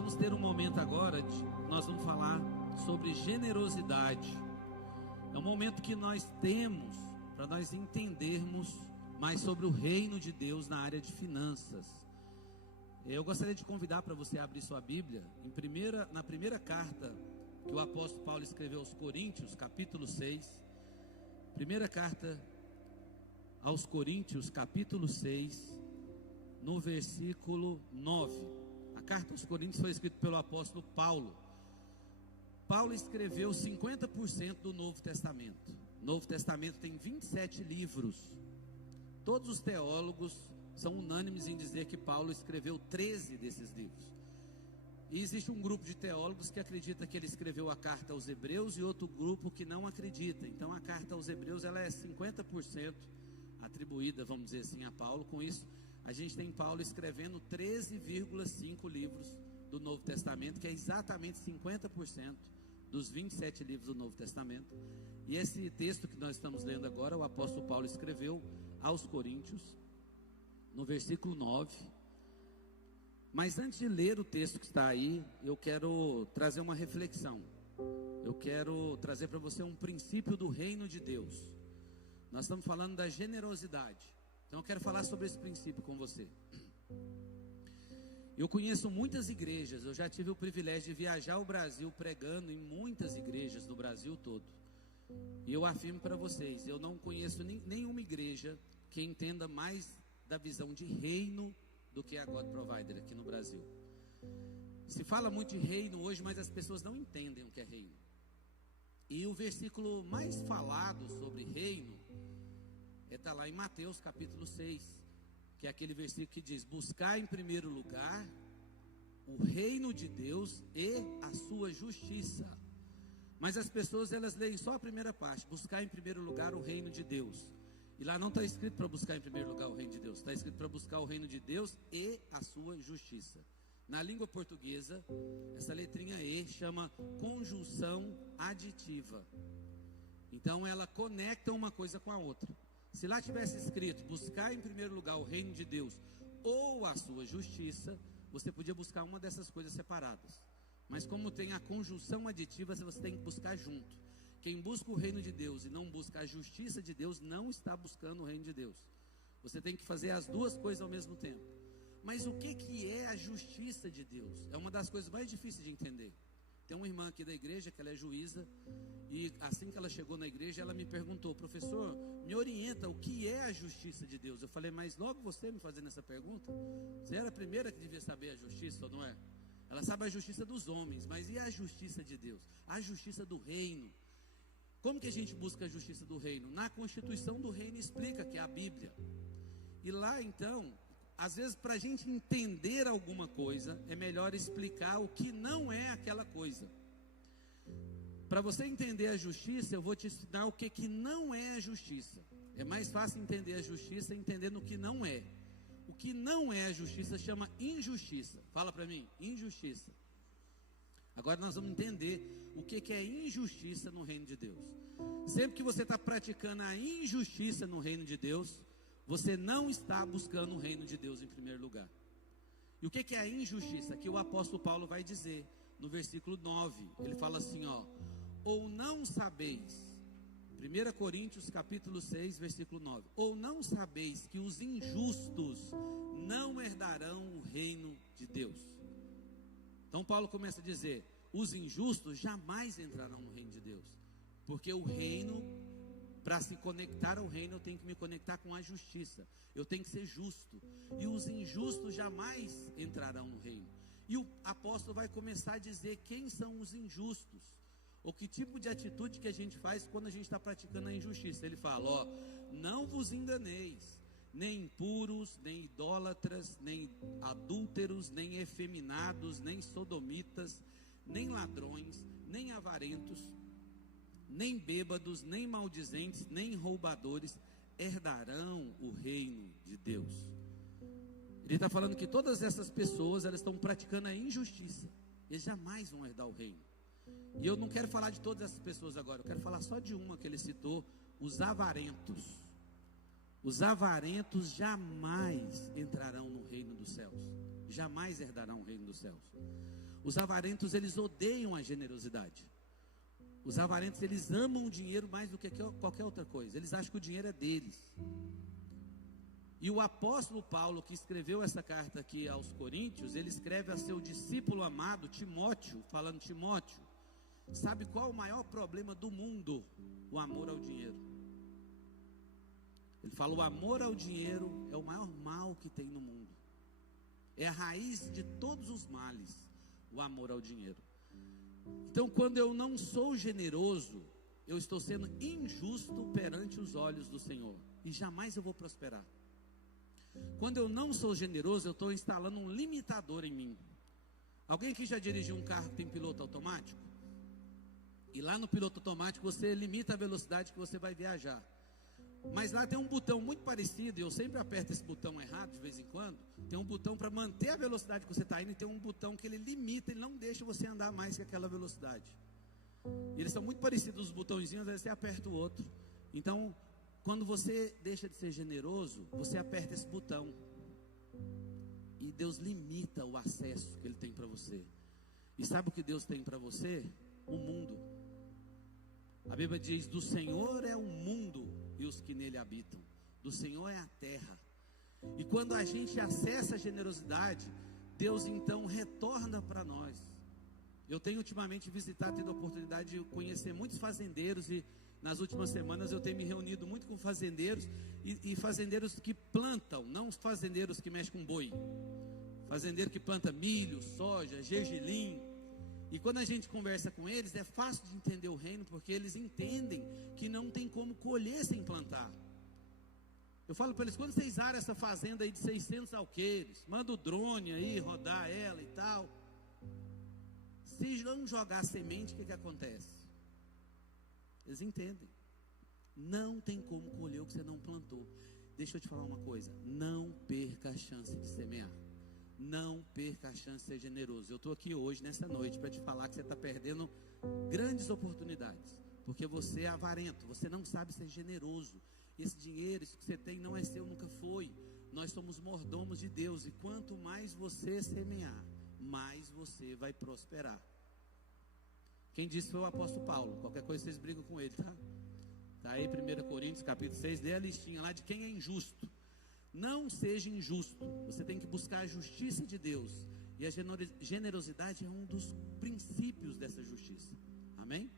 vamos ter um momento agora, nós vamos falar sobre generosidade. É um momento que nós temos para nós entendermos mais sobre o reino de Deus na área de finanças. Eu gostaria de convidar para você abrir sua Bíblia na primeira carta que o apóstolo Paulo escreveu aos Coríntios, capítulo 6. Primeira carta aos Coríntios, capítulo 6, no versículo 9. A carta aos Coríntios foi escrita pelo apóstolo Paulo. Paulo escreveu 50% do Novo Testamento. O Novo Testamento tem 27 livros. Todos os teólogos são unânimes em dizer que Paulo escreveu 13 desses livros. E existe um grupo de teólogos que acredita que ele escreveu a carta aos Hebreus e outro grupo que não acredita. Então a carta aos Hebreus ela é 50% atribuída, vamos dizer assim, a Paulo. Com isso, a gente tem Paulo escrevendo 13,5 livros do Novo Testamento, que é exatamente 50% dos 27 livros do Novo Testamento. E esse texto que nós estamos lendo agora, o apóstolo Paulo escreveu aos Coríntios, no versículo 9. Mas antes de ler o texto que está aí, eu quero trazer uma reflexão. Eu quero trazer para você um princípio do reino de Deus. Nós estamos falando da generosidade. Então eu quero falar sobre esse princípio com você. Eu conheço muitas igrejas, eu já tive o privilégio de viajar o Brasil pregando em muitas igrejas do Brasil todo. E eu afirmo para vocês, eu não conheço nenhuma igreja que entenda mais da visão de reino do que a God Provider aqui no Brasil. Se fala muito de reino hoje, mas as pessoas não entendem o que é reino. E o versículo mais falado sobre reino está lá em Mateus capítulo 6, que é aquele versículo que diz: buscar em primeiro lugar o reino de Deus e a sua justiça. Mas as pessoas elas leem só a primeira parte: buscar em primeiro lugar o reino de Deus. E lá não está escrito para buscar em primeiro lugar o reino de Deus, está escrito para buscar o reino de Deus e a sua justiça. Na língua portuguesa, essa letrinha E chama conjunção aditiva. Então ela conecta uma coisa com a outra. Se lá tivesse escrito buscar em primeiro lugar o reino de Deus ou a sua justiça, você podia buscar uma dessas coisas separadas. Mas como tem a conjunção aditiva, você tem que buscar junto. Quem busca o reino de Deus e não busca a justiça de Deus, não está buscando o reino de Deus. Você tem que fazer as duas coisas ao mesmo tempo. Mas o que é a justiça de Deus? É uma das coisas mais difíceis de entender. Tem uma irmã aqui da igreja, que ela é juíza, e assim que ela chegou na igreja, ela me perguntou: professor, me orienta, o que é a justiça de Deus? Eu falei: mas logo você me fazendo essa pergunta? Você era a primeira que devia saber a justiça, ou não é? Ela sabe a justiça dos homens, mas e a justiça de Deus? A justiça do reino. Como que a gente busca a justiça do reino? Na Constituição do Reino explica, que é a Bíblia. E lá então, às vezes para a gente entender alguma coisa, é melhor explicar o que não é aquela coisa. Para você entender a justiça, eu vou te ensinar o que não é a justiça. É mais fácil entender a justiça entendendo o que não é. O que não é a justiça chama injustiça. Fala para mim, injustiça. Agora nós vamos entender o que é injustiça no reino de Deus. Sempre que você está praticando a injustiça no reino de Deus, você não está buscando o reino de Deus em primeiro lugar. E o que é a injustiça? Que o apóstolo Paulo vai dizer no versículo 9. Ele fala assim, ó: ou não sabeis, 1 Coríntios capítulo 6, versículo 9: ou não sabeis que os injustos não herdarão o reino de Deus? Então Paulo começa a dizer: os injustos jamais entrarão no reino de Deus. Porque o reino, para se conectar ao reino, eu tenho que me conectar com a justiça. Eu tenho que ser justo. E os injustos jamais entrarão no reino. E o apóstolo vai começar a dizer quem são os injustos, ou que tipo de atitude que a gente faz quando a gente está praticando a injustiça. Ele fala, ó: não vos enganeis, nem impuros, nem idólatras, nem adúlteros, nem efeminados, nem sodomitas, nem ladrões, nem avarentos, nem bêbados, nem maldizentes, nem roubadores herdarão o reino de Deus. Ele está falando que todas essas pessoas, elas estão praticando a injustiça. Eles jamais vão herdar o reino. E eu não quero falar de todas essas pessoas agora. Eu quero falar só de uma que ele citou: os avarentos. Os avarentos jamais entrarão no reino dos céus. jamais herdarão o reino dos céus. Os avarentos, eles odeiam a generosidade. Os avarentos, eles amam o dinheiro mais do que qualquer outra coisa. Eles acham que o dinheiro é deles. E o apóstolo Paulo, que escreveu essa carta aqui aos Coríntios, ele escreve a seu discípulo amado, Timóteo, falando: Timóteo, sabe qual o maior problema do mundo? O amor ao dinheiro. Ele fala: o amor ao dinheiro é o maior mal que tem no mundo. É a raiz de todos os males, o amor ao dinheiro. Então, quando eu não sou generoso, eu estou sendo injusto perante os olhos do Senhor, e jamais eu vou prosperar. Quando eu não sou generoso, eu estou instalando um limitador em mim. Alguém aqui já dirigiu um carro que tem piloto automático? E lá no piloto automático você limita a velocidade que você vai viajar. Mas lá tem um botão muito parecido, e eu sempre aperto esse botão errado de vez em quando. Tem um botão para manter a velocidade que você está indo, e tem um botão que ele limita, ele não deixa você andar mais que aquela velocidade. E eles são muito parecidos, os botõezinhos, às vezes você aperta o outro. Então, quando você deixa de ser generoso, você aperta esse botão, e Deus limita o acesso que Ele tem para você. E sabe o que Deus tem para você? O mundo. A Bíblia diz: do Senhor é o mundo e os que nele habitam. Do Senhor é a terra. E quando a gente acessa a generosidade, Deus então retorna para nós. Eu tenho ultimamente visitado, tido a oportunidade de conhecer muitos fazendeiros, e nas últimas semanas eu tenho me reunido muito com fazendeiros, e fazendeiros que plantam, não fazendeiros que mexem com boi, fazendeiro que planta milho, soja, gergelim. E quando a gente conversa com eles, é fácil de entender o reino, porque eles entendem que não tem como colher sem plantar. Eu falo para eles: quando vocês aram essa fazenda aí de 600 alqueires, manda o drone aí rodar ela e tal, se não jogar semente, o que acontece? Eles entendem. Não tem como colher o que você não plantou. Deixa eu te falar uma coisa: não perca a chance de semear. Não perca a chance de ser generoso. Eu estou aqui hoje, nessa noite, para te falar que você está perdendo grandes oportunidades, porque você é avarento, você não sabe ser generoso. Esse dinheiro, isso que você tem, não é seu, nunca foi. Nós somos mordomos de Deus, e quanto mais você semear, mais você vai prosperar. Quem disse foi o apóstolo Paulo. Qualquer coisa vocês brigam com ele, tá? Está aí 1 Coríntios capítulo 6, lê a listinha lá de quem é injusto. Não seja injusto. Você tem que buscar a justiça de Deus, e a generosidade é um dos princípios dessa justiça. Amém?